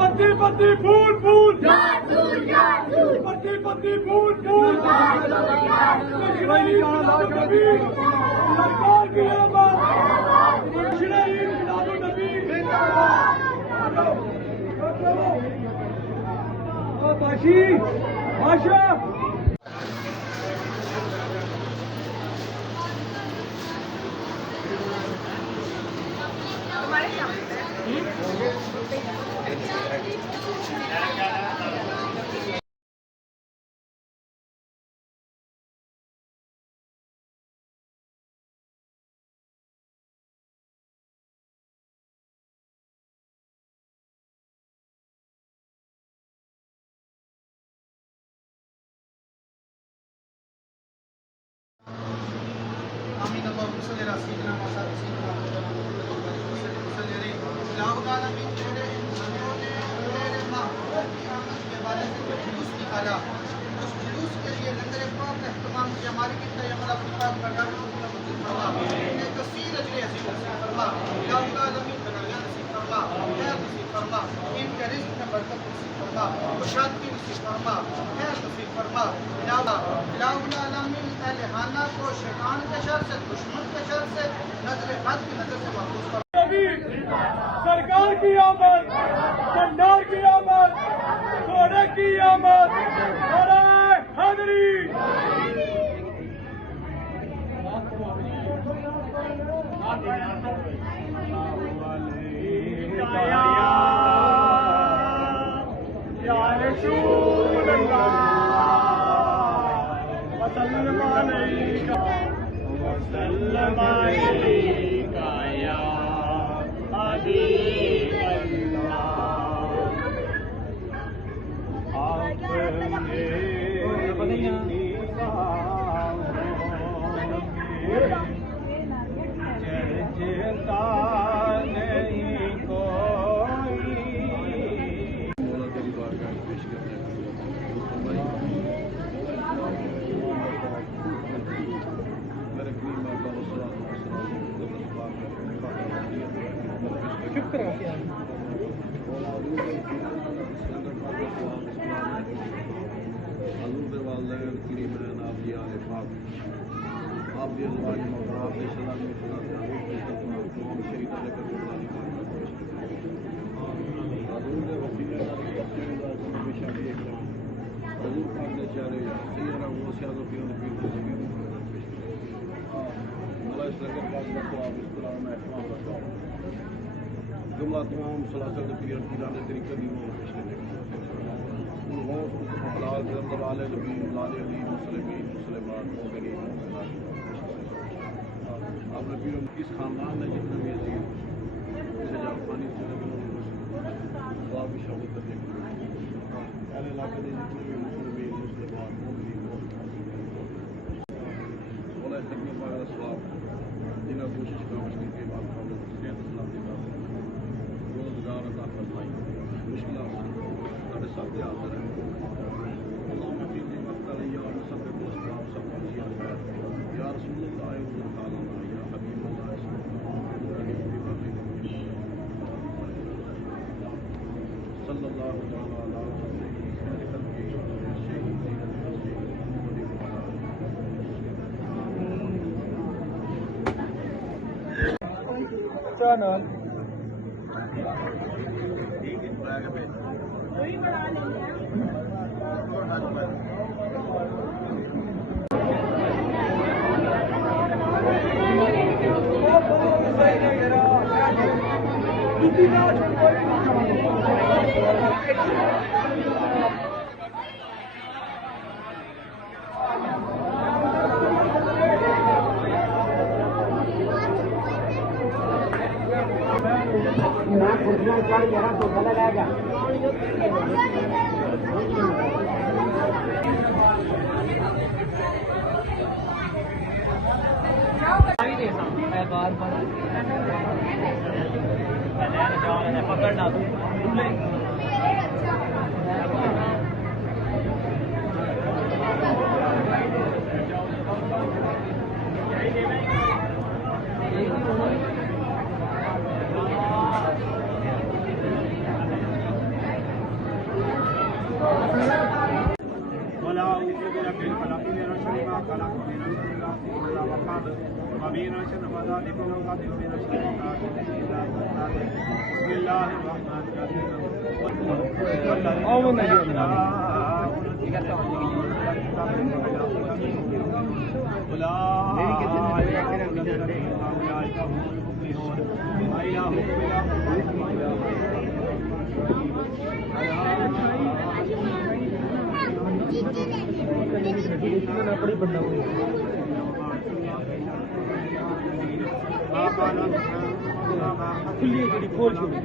पति पति फूल फूल पति पति फूल फूल सरकार की बाशी भाषा उस जुलूस के लिए लंगर पाक का इस्तेमाल किया हमारे कितना यमला पाक का नाम ने कसीर अजरे हसीन नसीब फरमा या खुदा ज़मीन बनाया नसीब फरमा है नसीब फरमा इनके रिज़्क़ में बरकत नसीब फरमा खुशहाली नसीब फरमा है नसीब फरमा इलाहुल आलमीन अहले को शैतान के शर से दुश्मन के शर से नजर बद की नजर से महफूज फरमा। सरकार की आमद भंडार की आमद घोड़े की आमद हाज़री या रसूल अल्लाह वसल्लम अलैका वसल्लम अलैका या हबीब अल्लाह आपने जुमला तमाम सलासल पीर पीराने तरीके दी वो पेश करने लाल जल्द वाले नबी लाल अली मुस्लिमीन मुसलमान मोमिनीन आपने पीर किस खानदान ने जितने भी अजीज से जापानी से दुआ भी शामिल करने के लिए पहले इलाके के जितने भी मुसलमीन मुसलमान मोमिनीन बोला करने वाला सवाब जिन्हें कोशिश का मुश्किल के बाद हम लोग सेहत सलामती का रोजगार अदा फरमाई मुश्किल साढ़े साथ हाजिर है अल्लाह मकीन वक्त या सब दोस्त सब या रसूल अल्लाह या हबीब अल्लाह सल्लल्लाहु अलैहि ना कुर्सियां चढ़ जरा तो गला जाएगा। पकड़ना बड़ी बंदा खुली जी खोल छोड़ी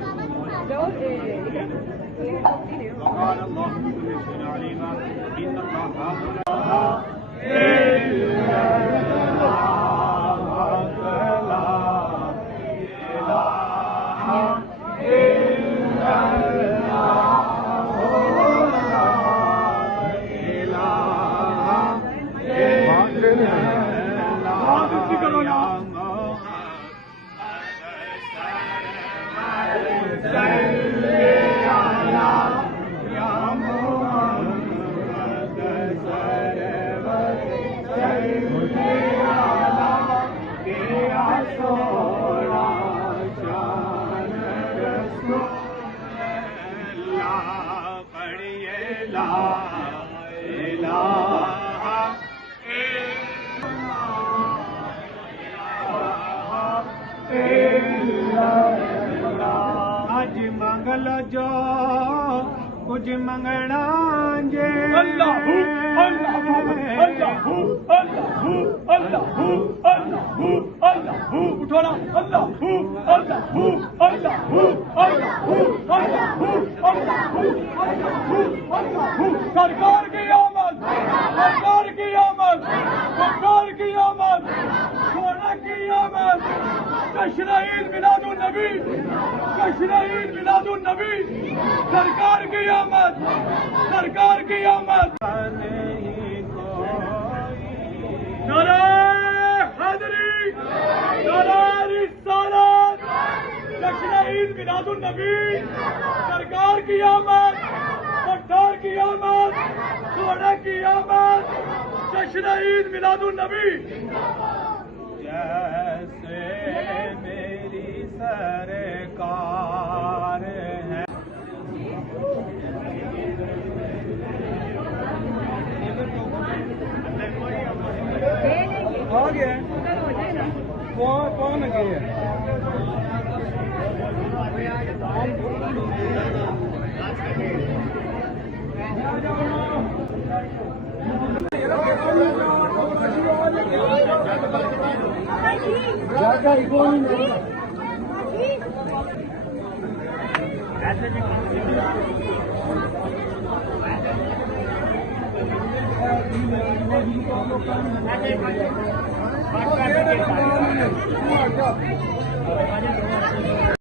आज मंगल जो कुछ मंगना जे अल्लाहू अल्लाहू अल्लाहू अल्लाहू अल्लाहू अल्लाहू अल्लाहू उठोना अल्लाहू अल्लाहू अल्लाहू अल्लाहू अल्लाहू अल्लाहू अल्लाहू अल्लाहू सरकार की आमद, सरकार की आमद, सरकार की आमद, सोना की आमद, जश्न ईद मिलादुन नबी, जश्न ईद मिलादुन नबी, सरकार की आमद, सरकार की आमद। नारे हैदरी, नारे रिसालत, जश्न ईद मिलादुन नबी, सरकार की आमद, पठार की आमद, सोना की आमद, जश्न ईद मिलादुन नबी। जैसे मेरी सरकार है आ गया कौन गया